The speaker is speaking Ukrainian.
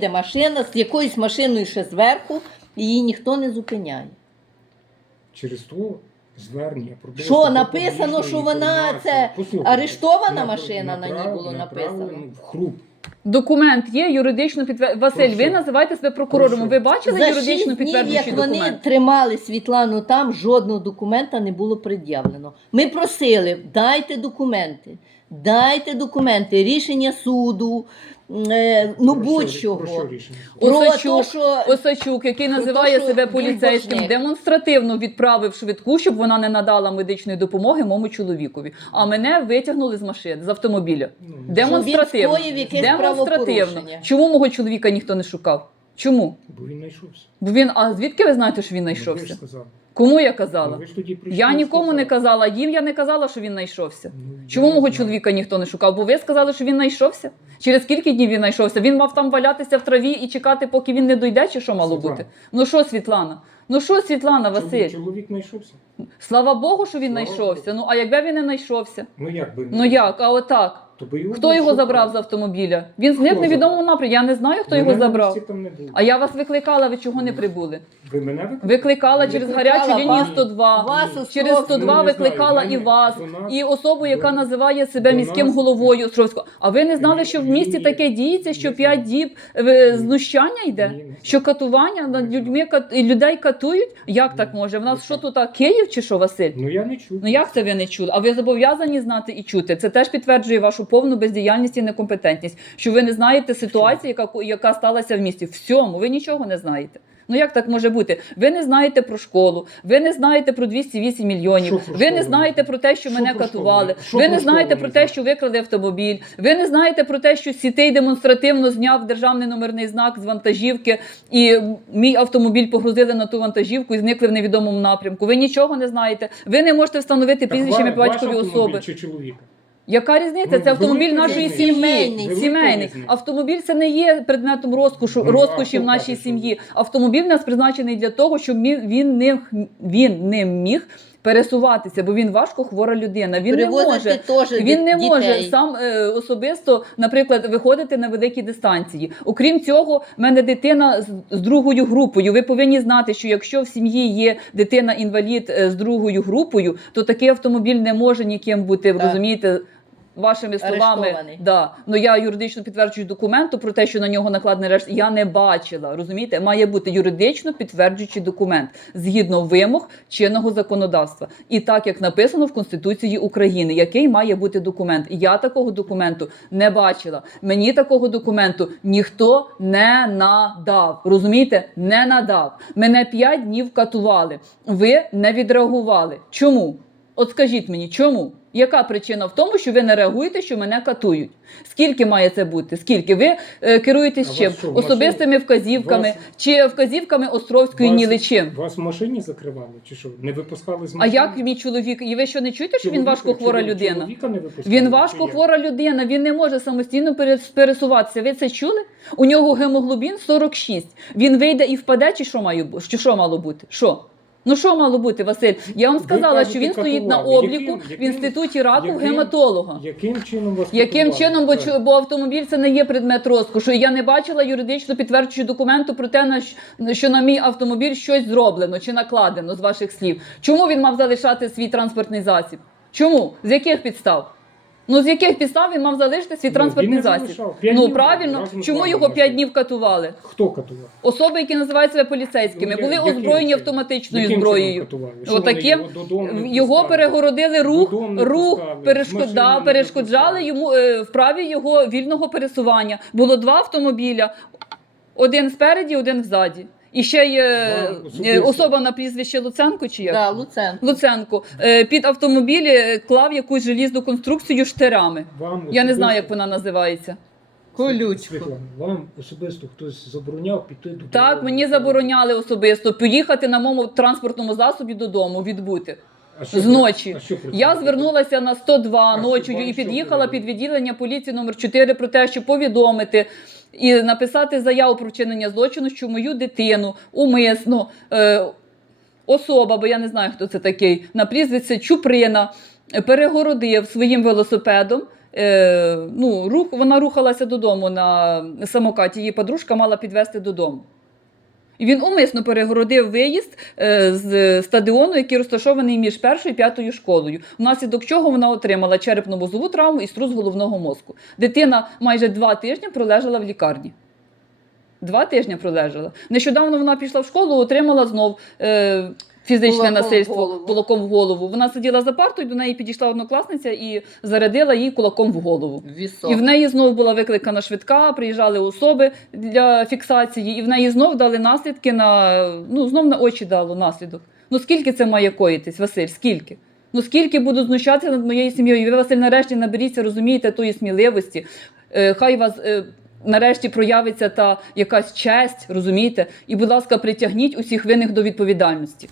Де машина з якоюсь машиною ще зверху, її ніхто не зупиняє. Через то звернення про Що, написано, що вона це арештована машина на ній було написано? в хруп. Документ є юридично підтверджений. Василь, ви називаєте себе прокурором. Про Ви бачили За юридично шість днів, підтверджуючий як вони тримали Світлану там, жодного документа не було пред'явлено. Ми просили, дайте документи, дайте документи, рішення суду, е, ну Про що- будь-чого. Про що рішення? Про Осадчук, те, що Осачук, який називає що себе він поліцейським, боржник. демонстративно відправив швидку, щоб вона не надала медичної допомоги моєму чоловікові. А мене витягнули з машини, з автомобіля. Ну, Демонстративно. скоїв якесь Демонстративно. правопорушення. Чому мого чоловіка ніхто не шукав? Чому? Бо він знайшовся. Бо він, а звідки ви знаєте, що він Ну, Ви ж знайшовся? сказали. Кому я Ну, казала? ви ж тоді прийшли Я нікому не казала, їм я не казала, що він знайшовся. Ну, Чому мого чоловіка ніхто не шукав? Бо ви сказали, що він знайшовся? Через скільки днів він знайшовся? Він мав там валятися в траві і чекати, поки він не дойде, чи що мало Світлана. бути? Ну що, Світлана? Ну що, Світлана, Василь? Чоловік знайшовся. Слава Богу, що він Слава знайшовся. Богу. Ну а якби він не знайшовся? Ну як би Ну як? А отак? То би його Хто його забрав з автомобіля? Він зник Хто в невідомому напрямку. Я не знаю, хто Мене його забрав. там не. А я вас викликала, ви чого не прибули? Ви мене викликали? Викликала Ви через викликала гарячу лінію вас. 102. Вас Через хлопці- 102 Ну, викликала і вас, нас- і особу, яка називає себе міським нас- головою Островського. А ви не знали, що в місті Ні, таке діється, що 5 діб е, знущання йде? Що катування над людьми людей катують? Як так може? В нас що тут Київ чи що, Василь? Ну я не чув. Ну як це ви не чули? А ви зобов'язані знати і чути. Це теж підтверджує вашу повну бездіяльність і некомпетентність, що ви не знаєте ситуації, яка, яка сталася в місті. Всьому ви нічого не знаєте. Ну як так може бути? Ви не знаєте про школу, ви не знаєте про 208 мільйонів, Що про ви не знаєте про те, що Що мене катували. Що ви не знаєте про те, що викрали автомобіль, ви не знаєте про те, що сітей демонстративно зняв державний номерний знак з вантажівки, і мій автомобіль погрузили на ту вантажівку і зникли в невідомому напрямку. Ви нічого не знаєте. Ви не можете встановити ва- батькові особи. Чи чоловіка? Яка різниця? Ну, Це автомобіль велика нашої різниця. сім'ї. Сімейний. Сімейний. різниця. Автомобіль це не є предметом розкошу, Ну, а розкоші хто в нашій каже, що сім'ї. Автомобіль у нас призначений для того, щоб мі- він не він не міг пересуватися, бо він важко хвора людина. Він не Привозити може. теж Він не дітей. може сам е, особисто, наприклад, виходити на великі дистанції. Окрім цього, в мене дитина з, з другою групою. Ви повинні знати, що якщо в сім'ї є дитина-інвалід е, з другою групою, то такий автомобіль не може ніким бути. Так. Розумієте? Вашими словами, да. ну я юридично підтверджую документу про те, що на нього накладений арешт, я не бачила. Розумієте, має бути юридично підтверджуючий документ згідно вимог чинного законодавства, і так як написано в Конституції України, який має бути документ. Я такого документу не бачила. Мені такого документу ніхто не надав. Розумієте, не надав. Мене п'ять днів катували. Ви не відреагували. Чому? От скажіть мені, чому? Яка причина в тому, що ви не реагуєте, що мене катують? Скільки має це бути? Скільки? Ви е, керуєтесь А чим? вас що, в Особистими вказівками Вас- чи вказівками Островської Вас- ні личим? Вас в машині закривали чи що? Не випускали з А машини? як мій чоловік? І ви що не чуєте, що він Чоловіка- важко хвора людина? не випускали, Він чи важко як? хвора людина, він не може самостійно перес- пересуватися. Ви це чули? У нього гемоглобін 46. Він вийде і впаде, чи що має бу- що мало бути? Що? Ну що мало бути, Василь? Я вам сказала, кажете, що він стоїть на катували. обліку Яким- в яким- інституті раку яким- гематолога. Яким чином вас Яким катували? чином, бо, Так. чу- бо автомобіль це не є предмет розкошу. І я не бачила юридично підтверджуючи документу про те, на щ- що на мій автомобіль щось зроблено чи накладено з ваших слів. Чому він мав залишати свій транспортний засіб? Чому? З яких підстав? Ну з яких підстав він мав залишити свій Ну, транспортний засіб? Ну правильно, чому його п'ять днів катували? Хто катував? Особи, які називають себе поліцейськими, Ну, були яким озброєні чином? автоматичною Яким зброєю. катували? Що вони Отаким його додому не його пускали? перегородили рух, Додому не рух пускали, з перешкода, не перешкоджали йому е, в праві його вільного пересування. Було два автомобіля: один спереді, один ззаді. І ще є е, особа на прізвище Луценко чи як? Да, Луценко. Луценко е, під автомобіль е, клав якусь желізну конструкцію штирами. Вам Я не знаю, як вона називається. Колючку. Світлана, вам особисто хтось забороняв піти до Так, мені забороняли особисто поїхати на моєму транспортному засобі додому, відбути. А що Зночі. а що при Я звернулася на 102 А що, вам і що під'їхала під відділення поліції номер 4 про те, що повідомити і написати заяву про вчинення злочину, що мою дитину умисно е, особа, бо я не знаю, хто це такий, на прізвище Чуприна е, перегородив своїм велосипедом Е, ну, рух, вона рухалася додому на самокаті, її подружка мала підвезти додому. І він умисно перегородив виїзд е, з стадіону, який розташований між першою і п'ятою школою, внаслідок чого вона отримала черепно-мозову травму і струс головного мозку. Дитина майже два тижні пролежала в лікарні. Два тижні пролежала. Нещодавно вона пішла в школу, отримала знов е, фізичне Кулаком в насильство голову. кулаком в голову. Вона сиділа за партою, до неї підійшла однокласниця і зарядила їй кулаком в голову. Вісок. І в неї знов була викликана швидка, приїжджали особи для фіксації, і в неї знов дали наслідки на ну знов на очі дало наслідок. Ну скільки це має коїтись, Василь? Скільки? Ну скільки буду знущатися над моєю сім'єю? Ви, Василь, нарешті наберіться, розумієте, тої сміливості. Е, хай вас. Е, Нарешті проявиться та якась честь, розумієте? І, будь ласка, притягніть усіх винних до відповідальності.